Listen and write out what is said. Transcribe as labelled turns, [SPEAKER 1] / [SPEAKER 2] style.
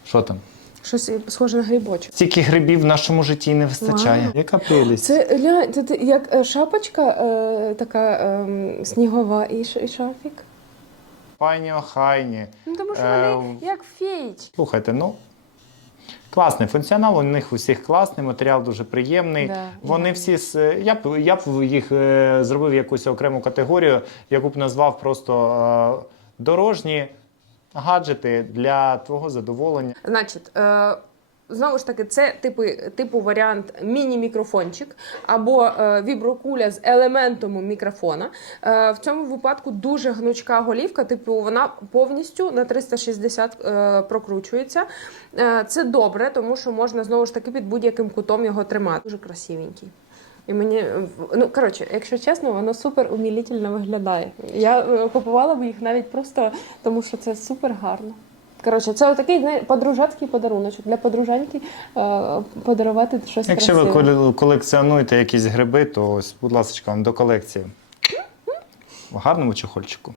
[SPEAKER 1] Що там?
[SPEAKER 2] Щось схоже на грибочок.
[SPEAKER 1] Стільки грибів в нашому житті не вистачає.
[SPEAKER 2] Вау.
[SPEAKER 1] Яка прелість.
[SPEAKER 2] Це як шапочка така снігова і шарфік.
[SPEAKER 1] Файні охайні.
[SPEAKER 2] Ну, тому що вони як феєчки.
[SPEAKER 1] Слухайте, ну, класний функціонал, у них усіх класний, матеріал дуже приємний.
[SPEAKER 2] Да,
[SPEAKER 1] Вони всі, я б їх зробив якусь окрему категорію, яку б назвав просто дорожні гаджети для твого задоволення.
[SPEAKER 2] Значить, знову ж таки, це типу варіант міні-мікрофончик або віброкуля з елементом мікрофона. В цьому випадку дуже гнучка голівка, типу вона повністю на 360 прокручується. Це добре, тому що можна знову ж таки під будь-яким кутом його тримати. Дуже красивенький. І мені, ну, коротше, якщо чесно, воно супер умілітельно виглядає. Я купувала б їх навіть просто тому, що це супер гарно. Коротше, це отакий подружацький подаруночок. Для подружаньки подарувати щось
[SPEAKER 1] Якщо
[SPEAKER 2] красиве.
[SPEAKER 1] ви колекціонуєте якісь гриби, то ось, будь ласка, вам до колекції. В гарному чохольчику.